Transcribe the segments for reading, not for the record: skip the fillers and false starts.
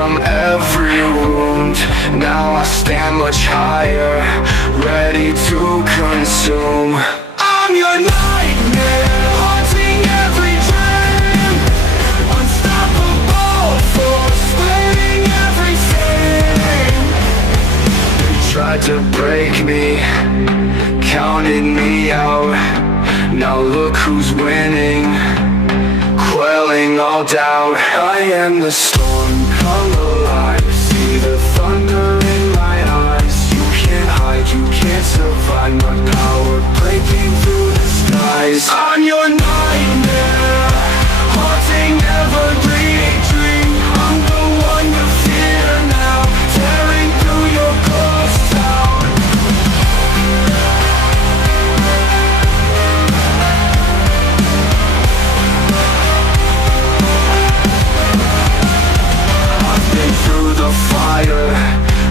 from every wound. Now I stand much higher, ready to consume. I'm your nightmare, haunting every dream. Unstoppable force, splitting everything. They tried to break me, counted me out. Now look who's winning, quelling all doubt. I am the storm, come alive. See the thunder in my eyes. You can't hide, you can't survive. My power breaking through the skies. I'm your nightmare, haunting every dream. I'm the one you fear now, tearing through your ghost town.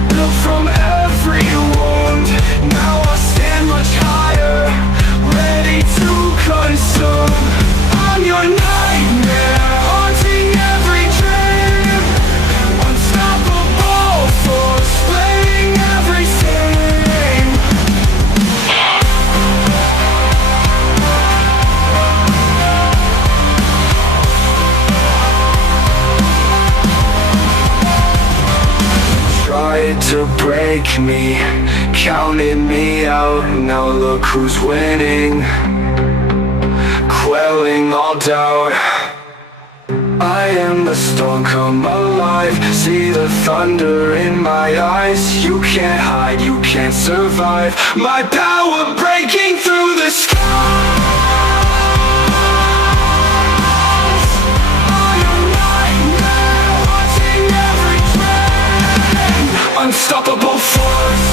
Built from every wound. Now I stand much higher, ready to consume. I'm your nightmare, haunting every dream. Unstoppable force, splitting everything. Tried to break me, counted me out. Now look who's winning, quelling all doubt. I am the storm, come alive. See the thunder in my eyes. You can't hide, you can't survive. My power breaking through the sky. Unstoppable force.